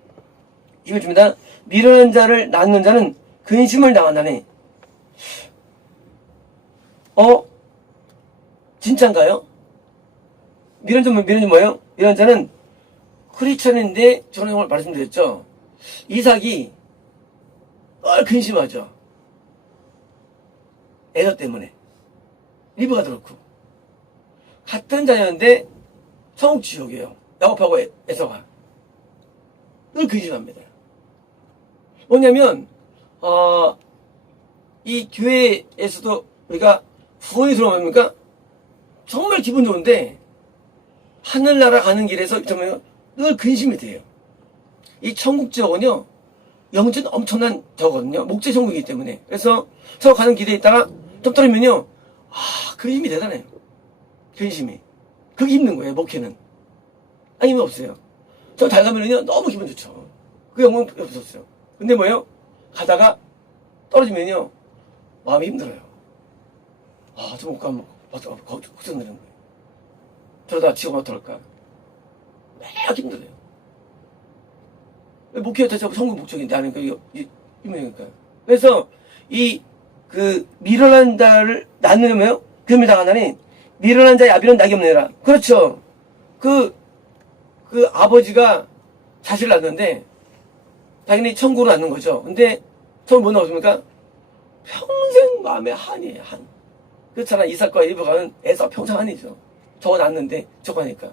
20절입니다. 미련한 자를 낳는 자는 근심을 당하나니. 진짠가요? 미련은 뭐예요? 미련한 자는 크리스천인데 저런 내용을 말씀드렸죠. 이삭이 근심하죠. 에서 때문에. 리브가도 그렇고. 같은 자였는데 천국 지옥이에요. 야곱하고 에서가. 늘 근심합니다. 뭐냐면 이 교회에서도 우리가 구원이 들어옵니까? 정말 기분 좋은데 하늘나라 가는 길에서 정말 늘 근심이 돼요. 이 천국 지역은요 영적인 엄청난 저거든요. 목재 천국이기 때문에. 그래서 저 가는 길에 있다가 좀 떨어지면요 근심이 대단해요. 근심이. 그게 힘든 거예요. 목회는. 힘이 없어요. 저 잘 가면은요 너무 기분 좋죠. 그 영광이 없었어요. 근데 뭐예요? 가다가 떨어지면요 마음이 힘들어요. 저 못 가면 걱정 되는 거예요. 저러다 지옥 어떨까? 막 힘들어요. 목회가 대체 성공 목적인데 아닌 거 이거니까. 그래서 미련한 자를 낳느냐면요 금이 당하나니 미련한 자의 아비는 낙이 없느니라. 그렇죠. 그 아버지가 자식을 낳는데 당연히 천국으로 낳는 거죠. 근데 저는 뭐 나왔습니까? 평생 마음에 한이에요. 한. 그렇잖아. 이삭과 리브가는 에서 평생 한이죠. 저거 낳는데 저거 하니까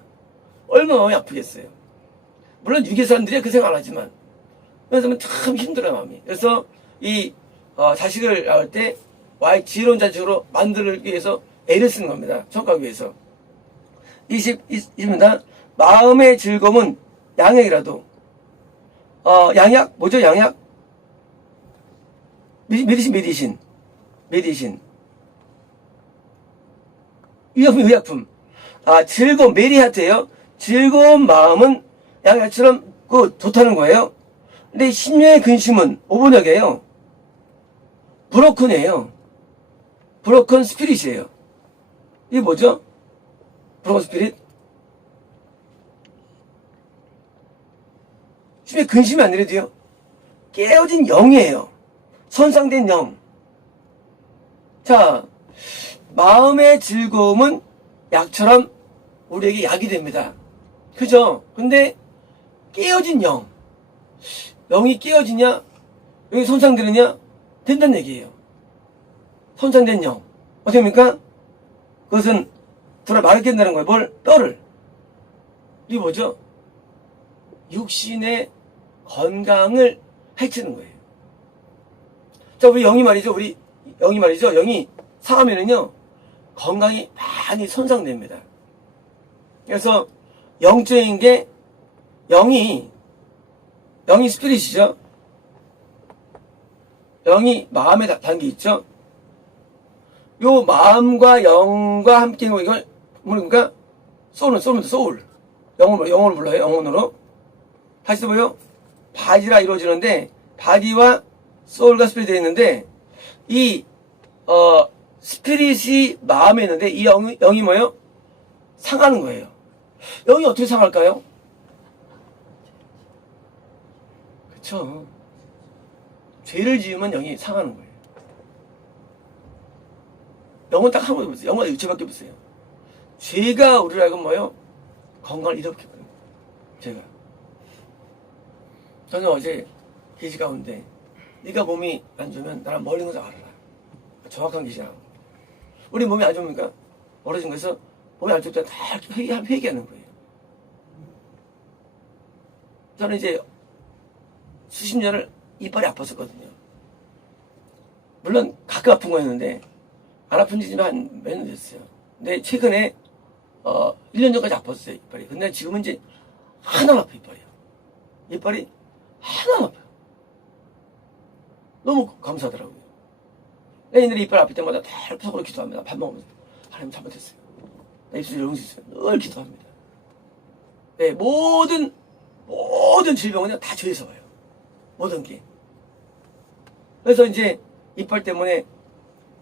얼마나 마음이 아프겠어요. 물론 유괴 사람들이 그 생각 안 하지만 그래서 참 힘들어요 마음이. 그래서 자식을 낳을 때 지혜로운 자식으로 만들기 위해서 애를 쓰는 겁니다. 성과하기 위해서. 20입니다. 마음의 즐거움은 양약이라도 양약 뭐죠? 양약 메디신 의약품. 즐거움 메리하트예요. 즐거운 마음은 양약처럼 좋다는 거예요. 근데 심령의 근심은 오분역이에요. 브로큰이에요. 브로큰 스피릿이에요. 이게 뭐죠? 브로큰 스피릿? 심지어 근심이 아니라도요. 깨어진 영이에요. 손상된 영. 자, 마음의 즐거움은 약처럼 우리에게 약이 됩니다. 그죠? 근데 깨어진 영. 영이 깨어지냐? 영이 손상되느냐? 된다는 얘기예요. 손상된 영. 어떻게 합니까? 그것은 돌아 마르게 된다는 거예요. 뼈를. 이게 뭐죠? 육신의 건강을 해치는 거예요. 자, 우리 영이 말이죠. 영이 상하면은요, 건강이 많이 손상됩니다. 그래서 영적인 게, 영이 스피릿이죠. 영이 마음에 담겨 있죠. 요 마음과 영과 함께 이걸 뭐니까 소울. 영혼을 불러요. 영혼으로. 다시 뭐요? 바디라 이루어지는데 바디와 소울과 스피릿이 되어 있는데 스피릿이 마음에 있는데 이 영이 뭐예요? 상하는 거예요. 영이 어떻게 상할까요? 그쵸. 죄를 지으면 영이 상하는 거예요. 영은 딱 한 번 보세요. 영은 육체밖에 없어요. 죄가 우리를 알고 뭐예요? 건강을 잃어버리는 거예요. 죄가. 저는 어제 계시 가운데 네가 몸이 안 좋으면 나랑 멀린 거좀 알아라. 정확한 계시야. 우리 몸이 안 좋으니까 멀어진 거에서 몸이 안 좋을 때 다 회개하는 거예요. 저는 이제 수십 년을 이빨이 아팠었거든요. 물론 가끔 아픈 거였는데 안 아픈 지 한 몇 년 됐어요. 근데 최근에 1년 전까지 아팠어요, 이빨이. 근데 지금은 이제 하나만 아파, 이빨이요. 이빨이 하나만 아파요. 너무 감사하더라고요. 애인들이 이빨 아플 때마다 다 속으로 기도합니다. 밥 먹으면서. 하나님 잘못했어요. 나 입술이 이런 수 있어요. 늘 기도합니다. 네, 모든 질병은 다 저에서 와요. 모든 게. 그래서 이제 이빨 때문에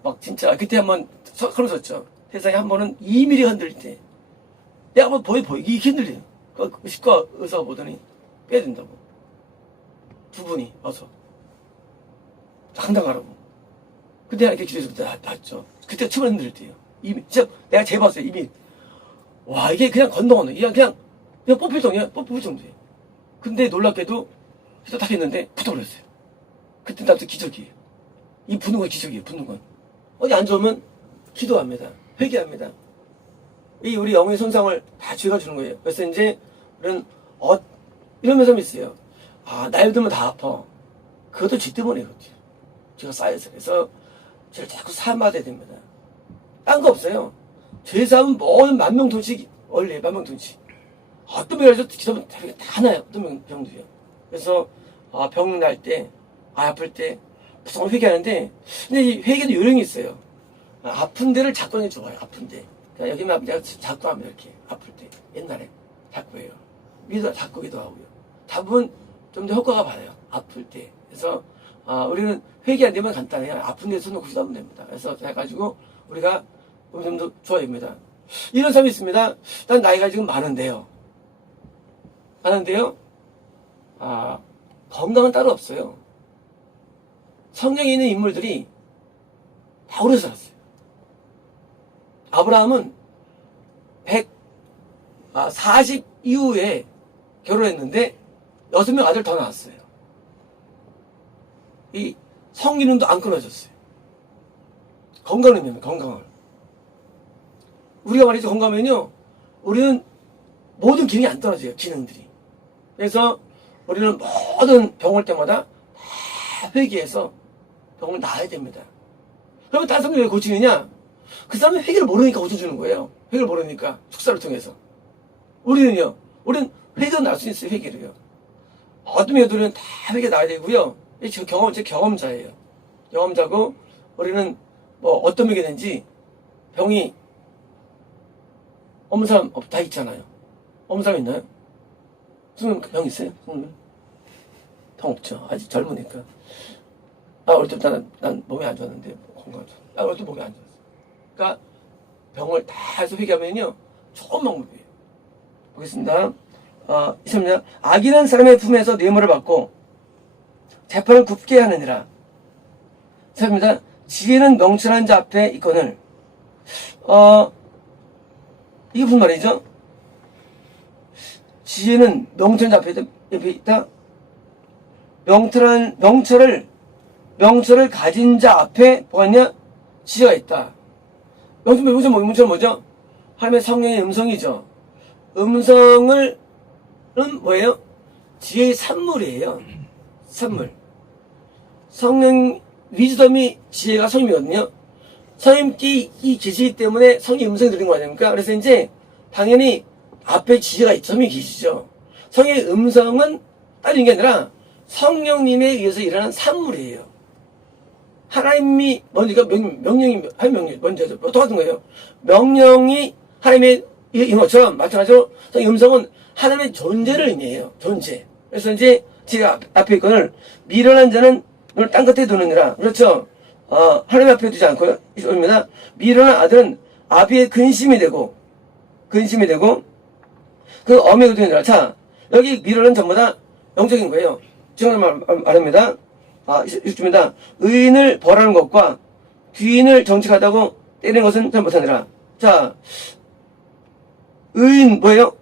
막 진짜 그때 한번 그러셨죠. 세상에 한 번은 2mm 흔들릴 때 내가 한번 보이기 흔들려요. 그 치과 의사가 보더니 빼야 된다고. 두 분이 와서 당당하라고. 그때 이렇게 기도해서 봤죠. 그때 처음 흔들릴 때요. 이미 진짜 내가 재봤어요. 이미 와 이게 그냥 건너가네. 그냥 뽑힐 정도예요. 뽑힐 정도예요. 근데 놀랍게도 기도 딱 했는데 붙어버렸어요. 그때 나도 기적이에요. 이 붙는 건 기적이에요. 붙는 건. 어디 안 좋으면 기도합니다. 회개합니다. 이 우리 영의 손상을 다 죄가 주는 거예요. 그래서 이제 우리는 이런 사람이 있어요. 아 나이 들면 다 아파. 그것도 죄 때문에 그렇죠. 죄가 쌓여서. 그래서 죄를 자꾸 사함받아야 됩니다. 딴 거 없어요. 죄 사함은 모든 만명통치 원래 만명통치. 어떤 병에서 기도하면 다 나요. 어떤 병들이요. 그래서 병 날 때, 아플 때 무조건 회개하는데, 근데 이 회개도 요령이 있어요. 아픈 데를 잡고 하는 게 좋아요. 아픈 데. 그러니까 여기만 내가 잡고 합니다. 이렇게 아플 때 옛날에 잡고 해요. 위에다 잡고 기도하고요. 잡으면 좀 더 효과가 받아요. 아플 때. 그래서 우리는 회개 안 되면 간단해요. 아픈 데서 놓고 기도하면 됩니다. 그래서 해가지고 우리가 좀 더 좋아집니다. 이런 사람이 있습니다. 난 나이가 지금 많은데요. 건강은 따로 없어요. 성경에 있는 인물들이 다 오래 살았어요. 아브라함은 140 이후에 결혼했는데 6명 아들 더 낳았어요. 이 성기능도 안 끊어졌어요. 건강을. 우리가 말이죠, 건강하면요, 우리는 모든 기능이 안 떨어져요, 기능들이. 그래서 우리는 모든 병 올 때마다 다 회개해서 병을 나아야 됩니다. 그러면 다른 사람이 왜 고치느냐? 그 사람이 회개를 모르니까 고쳐주는 거예요. 회개를 모르니까, 축사를 통해서. 우리는 회개가 날 수 있어요, 회개를요. 어떤 애들은 다 회개 나야 되고요. 제 경험자예요. 경험자고, 우리는 어떤 병이 되는지, 병이 없는 사람 다 있잖아요. 없는 사람 있나요? 무슨 병 있어요? 병 없죠. 아직 젊으니까. 어릴 때부터 난 몸이 안 좋았는데, 건강하죠. 어릴 때 몸이 안 좋았어. 그러니까 병을 다 해서 회개하면요, 좋은 방법이에요. 보겠습니다. 23절. 악인은 사람의 품에서 뇌물을 받고 재판을 굽게 하느니라. 자,입니다. 지혜는 명철한 자 앞에 있거늘. 이게 무슨 말이죠? 지혜는 명철한 자 앞에 있다. 명철을 가진 자 앞에 뭐가 있냐? 지혜가 있다. 명철은 뭐죠? 하나님의 성령의 음성이죠. 음성은 뭐예요? 지혜의 산물이에요. 산물. 성령, 위즈덤이 지혜가 성령이거든요. 성령께 이 계시기 때문에 성령의 음성이 들린 거 아닙니까? 그래서 이제 당연히 앞에 지혜가 있죠. 성령이 계시죠. 성령의 음성은 다른 게 아니라 성령님에 의해서 일어나는 산물이에요. 하나님이 먼저, 명령이, 하나님 먼저죠. 똑같은 거예요. 명령이 하나님의 인 것처럼 마찬가지로 성령의 음성은 하나님의 존재를 의미해요. 존재. 그래서 이제 제가 앞에 있거늘 미련한 자는 눈을 땅 끝에 두느니라. 그렇죠. 하나님 앞에 두지 않고요. 입니다. 미련한 아들은 아비의 근심이 되고 그 어미가 되느니라. 자, 여기 미련은 전부 다 영적인 거예요. 지금 말합니다. 6주입니다. 의인을 벌하는 것과 귀인을 정직하다고 때리는 것은 잘 못하느라. 자, 의인 뭐예요?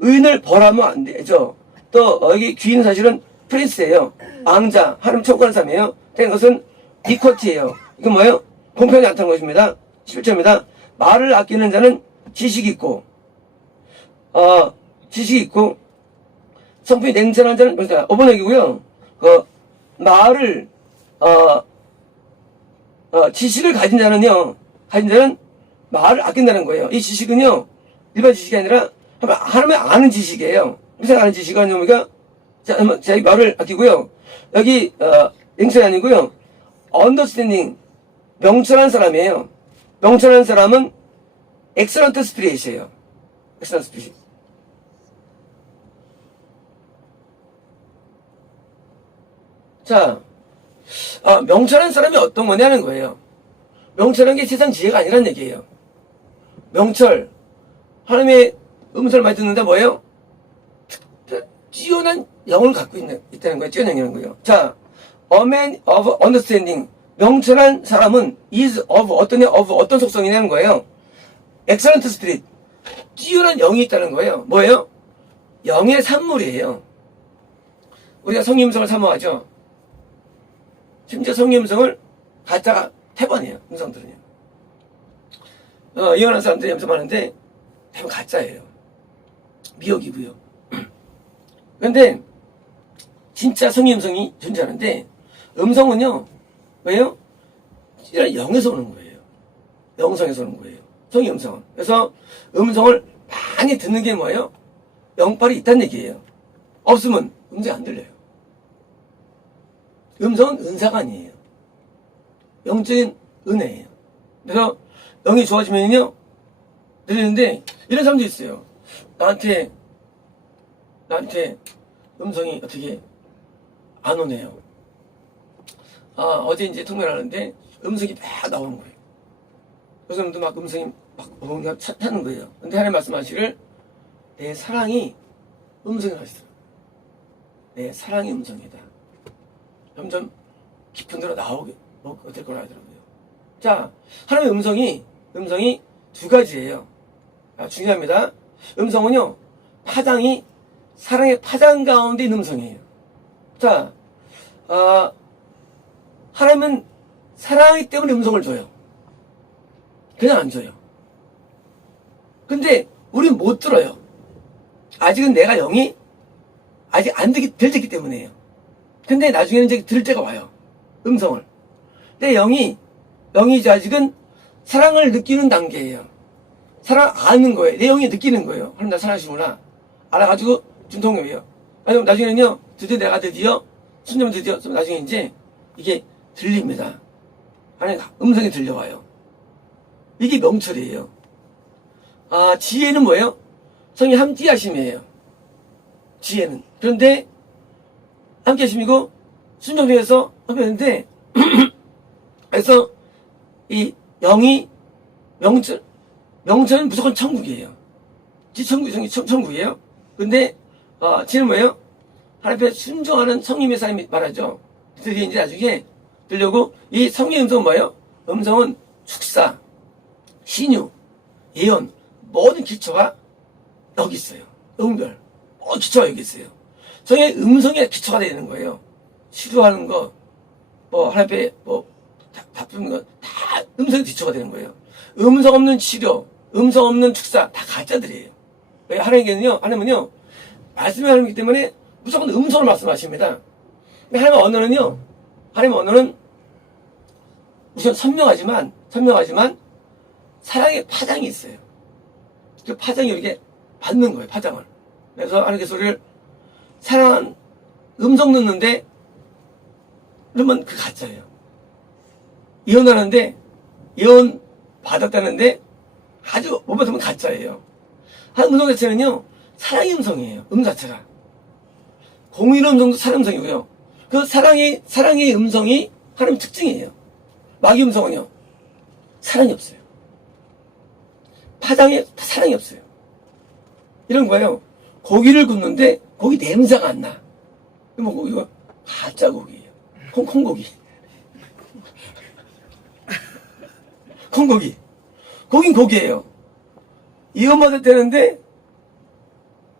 의인을 벌하면 안 되죠. 또 여기 귀인은 사실은 프린스예요. 왕자, 하나님 청구하는 사람이에요. 때리는 것은 이퀄티예요. 이건 뭐예요? 공평하지 않다는 것입니다. 11절입니다. 말을 아끼는 자는 지식이 있고 성품이 냉철한 자는 명철하다. 5번 얘기고요. 말을 지식을 가진 자는 말을 아낀다는 거예요. 이 지식은요, 일반 지식이 아니라 하나님의 아는 지식이에요. 무슨 아는 지식은 뭡니까? 자기 말을 아끼고요. 여기 냉철이 아니고요. understanding, 명철한 사람이에요. 명철한 사람은 excellent spirit이에요. excellent spirit. 자, 명철한 사람이 어떤 거냐는 거예요. 명철한 게 세상 지혜가 아니란 얘기예요. 명철, 하나님의 음성을 많이 듣는다 뭐예요? 뛰어난 영을 갖고 있다는 거예요. 뛰어난 영이라는 거예요. 자, a man of understanding, 명철한 사람은 is of 어떤 속성이냐는 거예요. excellent spirit, 뛰어난 영이 있다는 거예요. 뭐예요? 영의 산물이에요. 우리가 성령 음성을 사모하죠. 심지어 성령 음성을 가짜가 태반이에요. 음성들은요. 이혼한 사람들이 음성하는데 대부분 가짜예요. 미역이고요. 그런데 진짜 성령 음성이 존재하는데, 음성은요, 왜요? 이런 영에서 오는 거예요. 영성에서 오는 거예요. 성령 음성은. 그래서 음성을 많이 듣는 게 뭐예요? 영빨이 있다는 얘기예요. 없으면 음성이 안 들려요. 음성은 은사가 아니에요. 영적인 은혜예요. 그래서 영이 좋아지면요, 들리는데, 이런 사람도 있어요. 나한테 음성이 어떻게 안 오네요. 어제 이제 통화를 하는데 음성이 막 나오는 거예요. 그 사람도 막 음성이 막 뭔가 찾는 거예요. 근데 하나님 말씀하시기를, 내 사랑이 음성이라 하시더라고요. 내 사랑이 음성이다. 점점 깊은 데로 나오게 될 거라 하더라고요. 자, 하나님의 음성이 두 가지예요. 중요합니다. 음성은요, 파장이 사랑의 파장 가운데 있는 음성이에요. 자, 하나님은 사랑하기 때문에 음성을 줘요. 그냥 안 줘요. 근데 우리는 못 들어요. 아직은 내가 영이 아직 안 들렸기 때문에요. 근데 나중에는 이제 들을 때가 와요. 음성을. 근데 영이 이제 아직은 사랑을 느끼는 단계예요. 사랑 아는 거예요. 내 영이 느끼는 거예요. 하나님 나 사랑하시구나. 알아가지고 준통이에요. 아니면 나중에는요, 드디어 순종 드디어 나중에 이제 이게 들립니다. 하나님 음성이 들려와요. 이게 명철이에요. 지혜는 뭐예요? 성이 함께 하심이에요. 지혜는. 그런데 함께 하심이고 순종 중에서 함께 하는데 그래서 이 영이 명철은 무조건 천국이에요. 천국이에요. 근데 지는 뭐예요? 하나님 앞에 순종하는 성님의 사람이 말하죠. 드디어 이제 나중에 들려고, 이 성의 음성은 뭐예요? 음성은 축사, 신유, 예언, 모든 기초가 여기 있어요. 응별, 모든 기초가 여기 있어요. 성의 음성에 기초가 되는 거예요. 치료하는 거, 하나님 앞에 다투는 거, 다 음성의 기초가 되는 거예요. 음성 없는 치료, 음성 없는 축사, 다 가짜들이에요. 하나님은요, 말씀이 하나님이기 때문에 무조건 음성을 말씀하십니다. 하나님의 언어는 우선 선명하지만 사랑의 파장이 있어요. 그 파장이 이렇게 받는 거예요, 파장을. 그래서 하나님의 소리를 사랑한 음성 듣는데, 그러면 그 가짜예요. 예언하는데, 예언 받았다는데, 아주 못 받으면 가짜예요. 하나님 음성 자체는요, 사랑의 음성이에요. 자체가. 공의로운 음성도 사랑의 음성이고요. 그 사랑의 음성이 하나님 특징이에요. 마귀 음성은요, 사랑이 없어요. 파장에 사랑이 없어요. 이런 거예요. 고기를 굽는데 고기 냄새가 안 나. 이거 가짜 고기예요. 콩고기. 콩고기. 고긴 고기예요. 이혼받을 때는데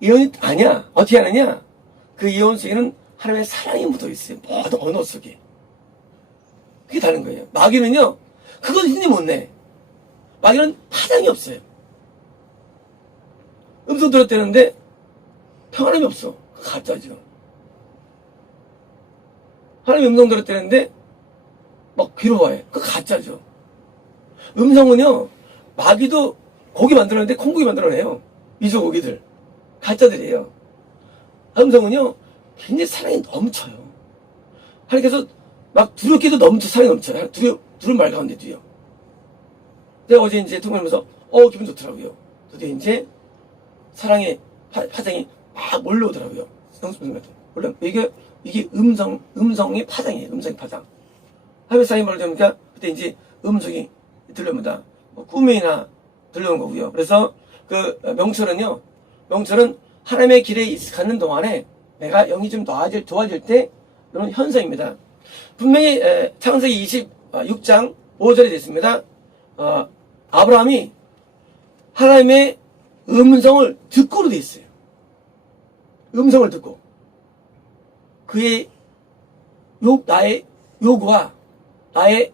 이혼이 아니야. 어떻게 하느냐? 그 이혼 속에는 하나님의 사랑이 묻어 있어요. 모든 언어 속에. 그게 다른 거예요. 마귀는요, 그건 힘이 못 내. 마귀는 파장이 없어요. 음성 들었다는데 평안함이 없어. 가짜죠. 하나님 음성 들었다는데 막 괴로워해. 그거 가짜죠. 음성은요, 마귀도 고기 만들었는데 콩고기 만들어내요. 미소고기들. 가짜들이에요. 음성은요, 굉장히 사랑이 넘쳐요. 하나님께서 막 두렵게도 사랑이 넘쳐요. 두려운 말 가운데도요. 제가 어제 이제 통화하면서, 기분 좋더라고요. 드디어 이제 사랑의 파장이 막 몰려오더라고요. 이게 음성의 파장이에요. 음성의 파장. 하나님의 사랑이 말하자니까 그때 이제 음성이 들려옵니다. 꿈이나 들려온 거고요. 그래서 그 명철은 하나님의 길에 가는 동안에 내가 영이 좀 도와질 때 그런 현상입니다. 분명히 창세기 26장 5절에 됐습니다. 아브라함이 하나님의 음성을 듣고로 돼 있어요. 음성을 듣고 그의 나의 요구와 나의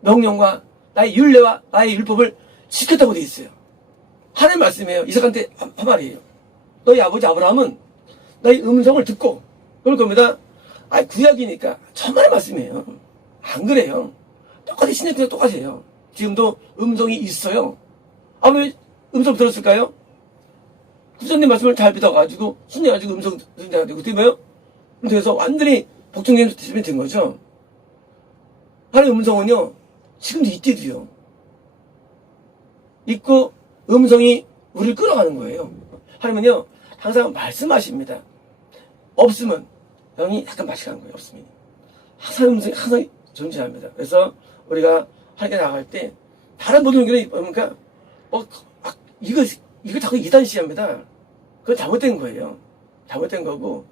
명령과 나의 율례와 나의 율법을 지켰다고 돼 있어요. 하나님 말씀이에요. 이삭한테 한 말이에요. 너희 아버지 아브라함은 너희 음성을 듣고 그럴 겁니다. 구약이니까 천만의 말씀이에요. 안 그래요. 똑같이 신약 때 똑같아요. 지금도 음성이 있어요. 아버지 음성 들었을까요? 구전님 말씀을 잘 믿어가지고 순해가지고 음성 듣는다고 그때 뭐요? 그래서 완전히 복종된 시스템이 된 거죠. 하나님 음성은요, 지금도 이때도요. 있고 음성이 우리를 끌어가는 거예요. 하나님은요, 항상 말씀하십니다. 없으면 영이 약간 마시가는 거예요. 없으면 항상 음성이 항상 존재합니다. 그래서 우리가 하나님께 나갈 때 다른 모든 의견이 보니까 이거 자꾸 이단시합니다. 그건 잘못된 거예요. 잘못된 거고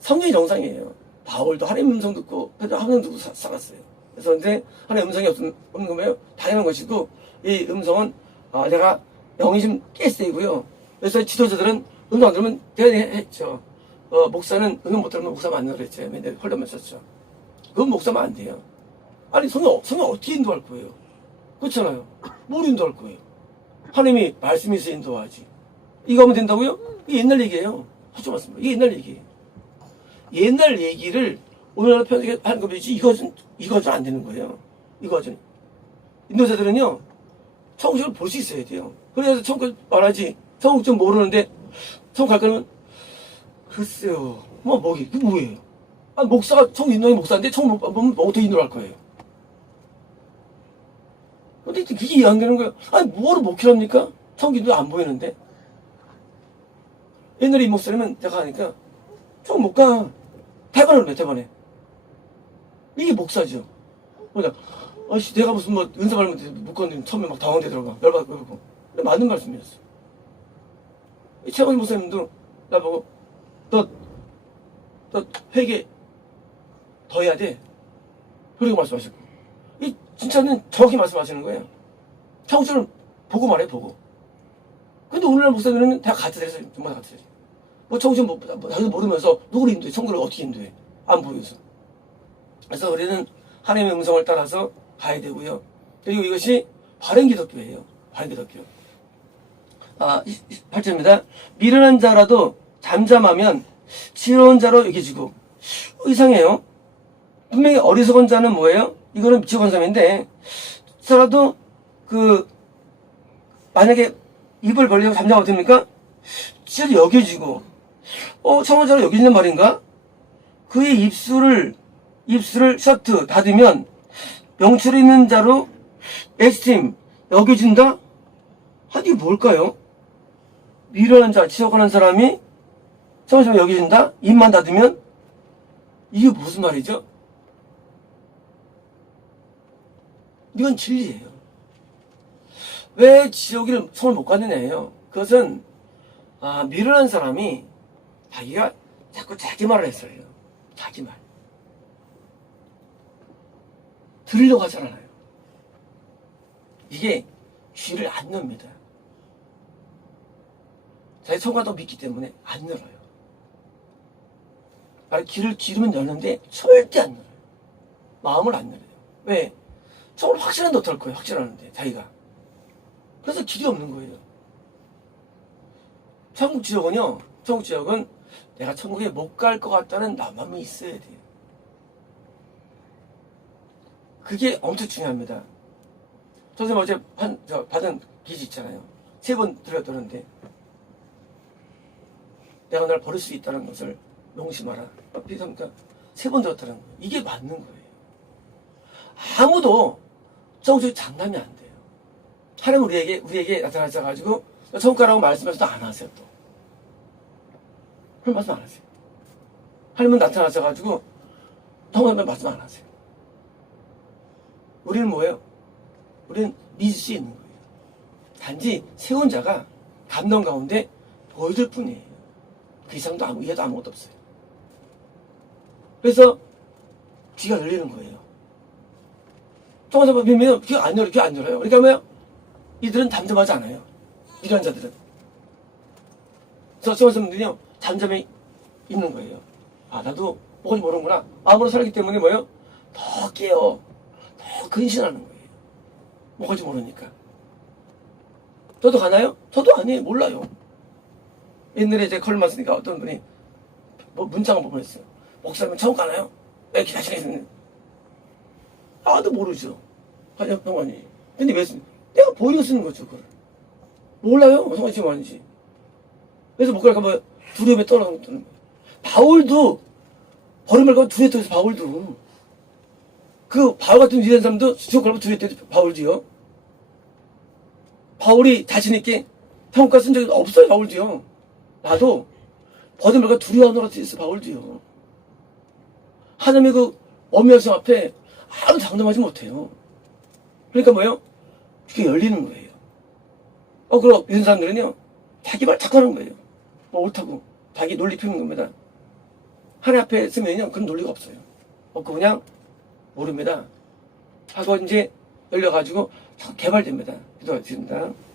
성령이 정상이에요. 바울도 하나님 음성 듣고 페드로 하나님 듣고 살았어요. 그래서 근데 하나님 음성이 없는 거예요. 당연한 것이고 이 음성은 내가 영이 좀 깨세이고요. 그래서 지도자들은 음성 안 들으면 대단했죠. 목사는 음성 못 들으면 목사만 안 된다고 그랬죠. 맨날 헐렁만 썼죠. 그건 목사만 안 돼요. 아니 성령 어떻게 인도할 거예요? 그렇잖아요. 뭘 인도할 거예요? 하나님이 말씀이 있어 인도하지. 이거 하면 된다고요? 이게 옛날 얘기예요. 하지 말습니다. 이게 옛날 얘기예요. 옛날 얘기를 오늘날 편하게 하는 것이지 이거는 안 되는 거예요. 이거는. 인도자들은요, 천국을 볼 수 있어야 돼요. 그래서 천국 말하지. 천국 좀 모르는데, 천국 갈 거면, 글쎄요. 그게 뭐예요? 목사가, 천국 인도의 목사인데, 천국 못 보면 어떻게 인도할 거예요? 근데 그게 이해 안 되는 거예요. 뭐하러 목회합니까? 천국 인도 안 보이는데? 옛날에 이 목사님은 제가 하니까, 천국 못 가. 대반을 그래, 대반에. 이게 목사죠. 그러니까, 내가 무슨 은사 받으면 묶었는데 처음에 막 당황되더라고. 열받고 그러고. 근데 맞는 말씀이었어. 이 최원희 목사님도 나보고, 너 회개 더 해야 돼. 그리고 말씀하셨고. 진짜는 정확히 말씀하시는 거예요. 청주를 보고 말해, 보고. 근데 오늘날 목사님은 다 가짜들에서, 정말 가짜들. 청주 자기도 모르면서 누구를 인도해? 청구를 어떻게 인도해? 안 보여서. 그래서 우리는 하나님의 음성을 따라서 가야 되고요. 그리고 이것이 바른 기독교예요. 바른 기독교. 8절입니다. 미련한 자라도 잠잠하면 지혜로운 자로 여겨지고. 이상해요. 분명히 어리석은 자는 뭐예요? 이거는 미치관삼인데, 자라도 만약에 입을 벌리고 잠잠하면 됩니까? 지혜로 여겨지고. 청혼자로 여겨진단 말인가? 그의 입술을 셔트 닫으면 명철이 있는 자로 에스팀 여겨진다? 이게 뭘까요? 미련한 자, 지적하는 사람이 청혼자로 여겨진다? 입만 닫으면? 이게 무슨 말이죠? 이건 진리예요. 왜 지옥을 손을 못 가느냐예요. 그것은 미련한 사람이 자기가 자꾸 자기 말을 했어요. 자기 말. 들으려고 하잖아요. 이게 귀를 안 엽니다. 자기 성과도 믿기 때문에 안 열어요. 귀를 기르면 여는데 절대 안 열어요. 마음을 안 열어요. 왜? 저걸 확실한데 어떨 거예요. 확실하는데 자기가. 그래서 길이 없는 거예요. 천국 지역은 내가 천국에 못 갈 것 같다는 마음이 있어야 돼요. 그게 엄청 중요합니다. 선생님 어제 받은 기지 있잖아요. 3번 들었더는데 내가 날 버릴 수 있다는 것을 명심하라. 그러니까 3번 들었다는 거예요. 이게 맞는 거예요. 아무도 천국 장담이 안 돼요. 하나님 우리에게 나타나셔가지고 천국 가라고 말씀해서도 안 하세요. 또 하나님 말씀 안 하세요. 하나님은 나타나셔가지고 통하면 말씀 안 하세요. 우리는 뭐예요? 우리는 믿을 수 있는 거예요. 단지 세운 자가 감동 가운데 보여줄 뿐이에요. 그 이상도 이해도 아무것도 없어요. 그래서 귀가 열리는 거예요. 통화사바 믿으면 귀가 안 열어요. 그러니까 뭐예요? 이들은 잠잠하지 않아요. 이런 자들은. 그래서 통화사분들은요, 잠잠해 있는 거예요. 아, 나도 뭐가 모르는구나. 마음으로 살기 때문에 뭐예요? 더 깨어, 더 근신하는 거예요. 뭐가지 모르니까. 저도 가나요? 저도 아니에요. 몰라요. 옛날에 이제 컬만 쓰니까 어떤 분이 문장을 보냈어요. 목사님 처음 가나요? 왜 이렇게 자신이 있는? 나도 모르죠. 아니, 형아니. 근데 왜 내가 보이고 쓰는 거죠, 그걸. 몰라요? 성환이 지금 아니지. 그래서 못 갈까 봐 두려움에 떨어지는 거예요. 바울도 버림을 가면 두려워 떨어서 바울도. 그 바울 같은 위대한 사람도 지옥 가면 두려워 떨어서 바울도요. 바울이 자신있게 평가 쓴 적이 없어요, 바울도요. 나도 버림을 가 두려워하노라 되어 있어, 바울도요. 하나님의 그 어미하심 앞에 아무 장담하지 못해요. 그러니까 뭐예요? 그게 열리는 거예요. 그럼 이런 사람들은요, 자기 말 자꾸 하는 거예요. 뭐 옳다고. 자기 논리 펴는 겁니다. 하나님 앞에 쓰면요, 그런 논리가 없어요. 그냥 모릅니다. 하고 이제 열려가지고 자꾸 개발됩니다. 기도하겠습니다.